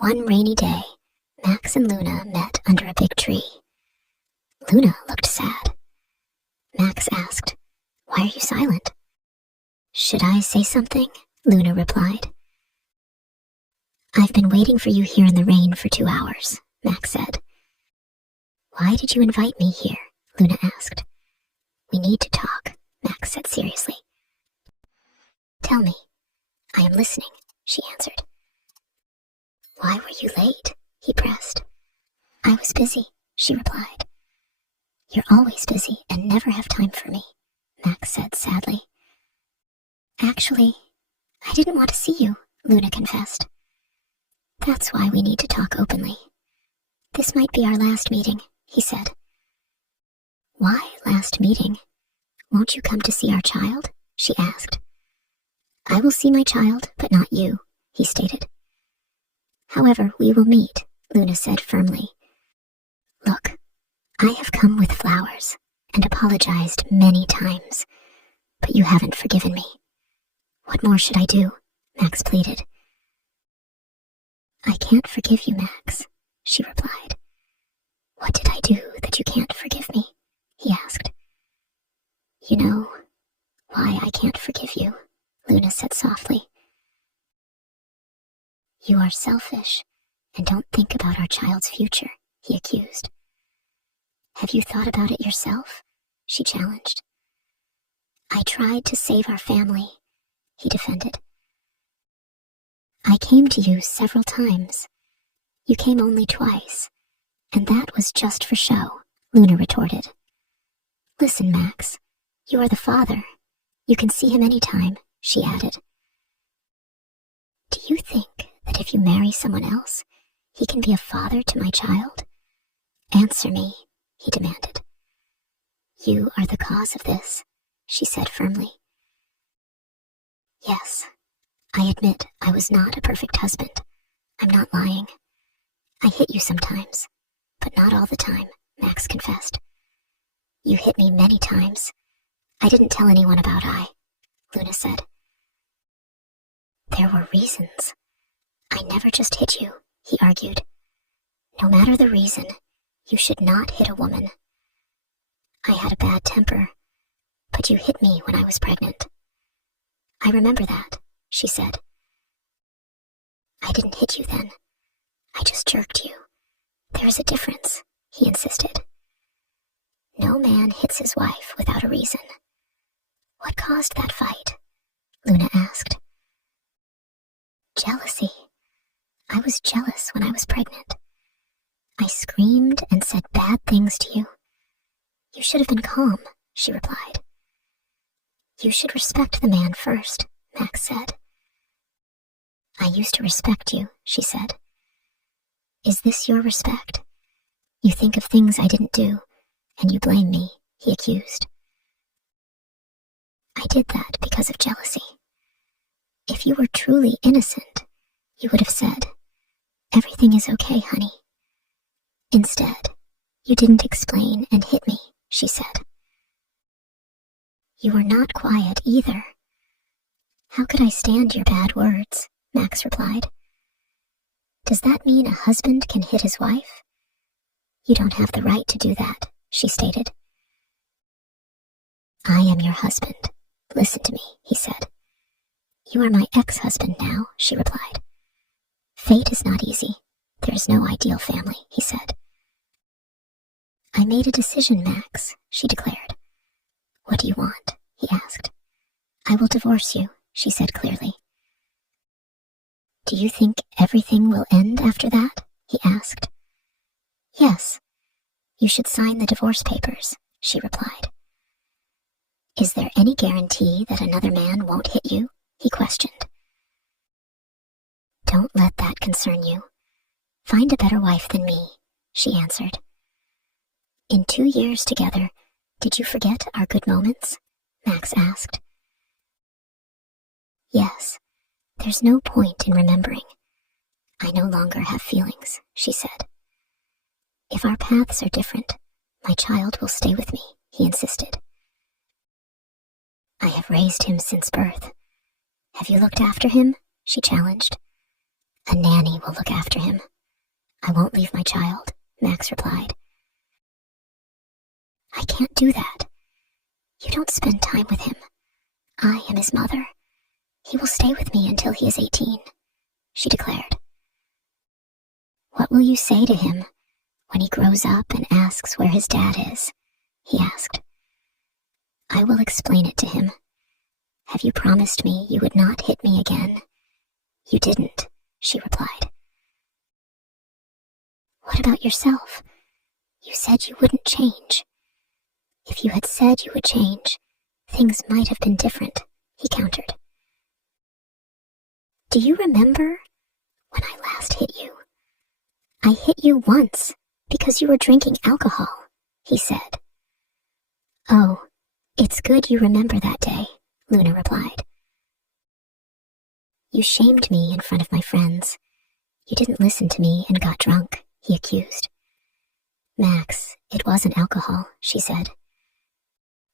One rainy day, Max and Luna met under a big tree. Luna looked sad. Max asked, "Why are you silent?" "Should I say something?" Luna replied. "I've been waiting for you here in the rain for 2 hours," Max said. "Why did you invite me here?" Luna asked. "We need to talk," Max said seriously. "Tell me." "I am listening," she answered. "Why were you late?" he pressed. "I was busy," she replied. "You're always busy and never have time for me," Max said sadly. "Actually, I didn't want to see you," Luna confessed. "That's why we need to talk openly. This might be our last meeting," he said. "Why last meeting? Won't you come to see our child?" she asked. "I will see my child, but not you," he stated. "However, we will meet," Luna said firmly. "Look, I have come with flowers and apologized many times, but you haven't forgiven me. What more should I do?" Max pleaded. "I can't forgive you, Max," she replied. "What did I do that you can't forgive me?" he asked. "You know why I can't forgive you," Luna said softly. "You are selfish and don't think about our child's future," he accused. "Have you thought about it yourself?" she challenged. "I tried to save our family," he defended. "I came to you several times. You came only twice, and that was just for show," Luna retorted. "Listen, Max, you are the father. You can see him anytime," she added. "Do you think that if you marry someone else, he can be a father to my child? Answer me," he demanded. "You are the cause of this," she said firmly. "Yes, I admit I was not a perfect husband. I'm not lying. I hit you sometimes, but not all the time," Max confessed. "You hit me many times. I didn't tell anyone about Luna said. "There were reasons. I never just hit you," he argued. "No matter the reason, you should not hit a woman. I had a bad temper, but you hit me when I was pregnant." "I remember that," she said. "I didn't hit you then. I just jerked you. There is a difference," he insisted. "No man hits his wife without a reason." "What caused that fight?" Luna asked. "Jealousy. I was jealous when I was pregnant. I screamed and said bad things to you. You should have been calm," she replied. "You should respect the man first," Max said. "I used to respect you," she said. "Is this your respect? You think of things I didn't do, and you blame me," he accused. "I did that because of jealousy. If you were truly innocent, you would have said, 'Everything is okay, honey.' Instead, you didn't explain and hit me," she said. "You were not quiet either." "How could I stand your bad words?" Max replied. "Does that mean a husband can hit his wife?" "You don't have the right to do that," she stated. "I am your husband. Listen to me," he said. "You are my ex-husband now," she replied. "Fate is not easy. There is no ideal family," he said. "I made a decision, Max," she declared. "What do you want?" he asked. "I will divorce you," she said clearly. "Do you think everything will end after that?" he asked. "Yes. You should sign the divorce papers," she replied. "Is there any guarantee that another man won't hit you?" he questioned. "Don't let that concern you. Find a better wife than me," she answered. "In 2 years together, did you forget our good moments?" Max asked. "Yes, there's no point in remembering. I no longer have feelings," she said. "If our paths are different, my child will stay with me," he insisted. "I have raised him since birth. Have you looked after him?" she challenged. A nanny will look after him. I won't leave my child, Max replied. I can't do that. You don't spend time with him. I am his mother. He will stay with me until he is 18, she declared. What will you say to him when he grows up and asks where his dad is? He asked. I will explain it to him. Have you promised me you would not hit me again? You didn't, she replied. What about yourself? You said you wouldn't change. If you had said you would change, things might have been different, he countered. Do you remember when I last hit you? I hit you once because you were drinking alcohol, he said. Oh, it's good you remember that day, Luna replied. You shamed me in front of my friends. You didn't listen to me and got drunk, he accused. Max, it wasn't alcohol, she said.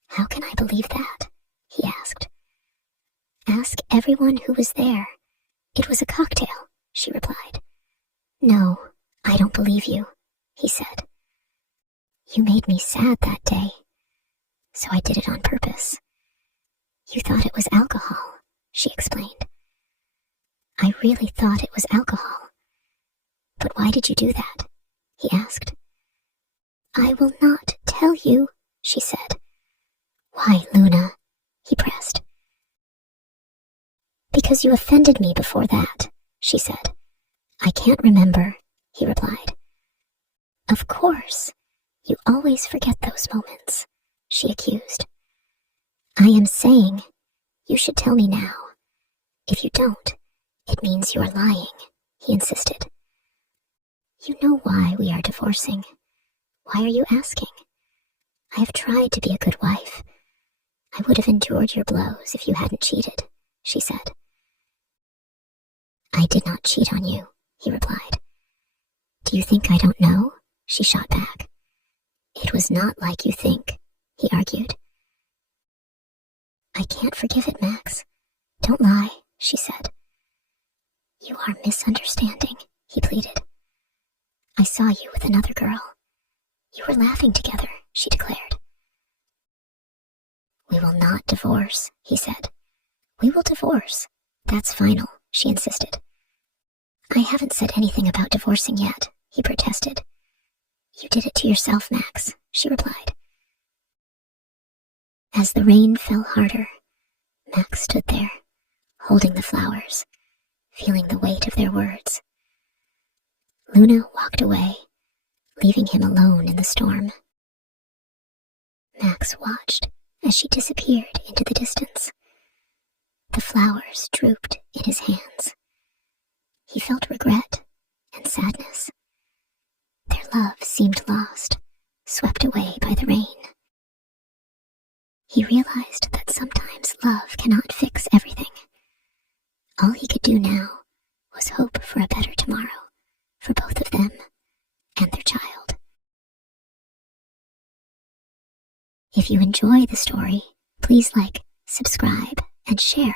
How can I believe that? He asked. Ask everyone who was there. It was a cocktail, she replied. No, I don't believe you, he said. You made me sad that day, so I did it on purpose. You thought it was alcohol, she explained. I really thought it was alcohol. But why did you do that? He asked. I will not tell you, she said. Why, Luna? He pressed. Because you offended me before that, she said. I can't remember, he replied. Of course. You always forget those moments, she accused. I am saying, you should tell me now. If you don't, it means you are lying, he insisted. You know why we are divorcing. Why are you asking? I have tried to be a good wife. I would have endured your blows if you hadn't cheated, she said. I did not cheat on you, he replied. Do you think I don't know? She shot back. It was not like you think, he argued. I can't forgive it, Max. Don't lie, she said. You are misunderstanding, he pleaded. I saw you with another girl. You were laughing together, she declared. We will not divorce, he said. We will divorce. That's final, she insisted. I haven't said anything about divorcing yet, he protested. You did it to yourself, Max, she replied. As the rain fell harder, Max stood there, holding the flowers, feeling the weight of their words. Luna walked away, leaving him alone in the storm. Max watched as she disappeared into the distance. The flowers drooped in his hands. He felt regret and sadness. Their love seemed lost, swept away by the rain. He realized that sometimes love cannot fix everything. All he could do now was hope for a better tomorrow for both of them and their child. If you enjoy the story, please like, subscribe, and share.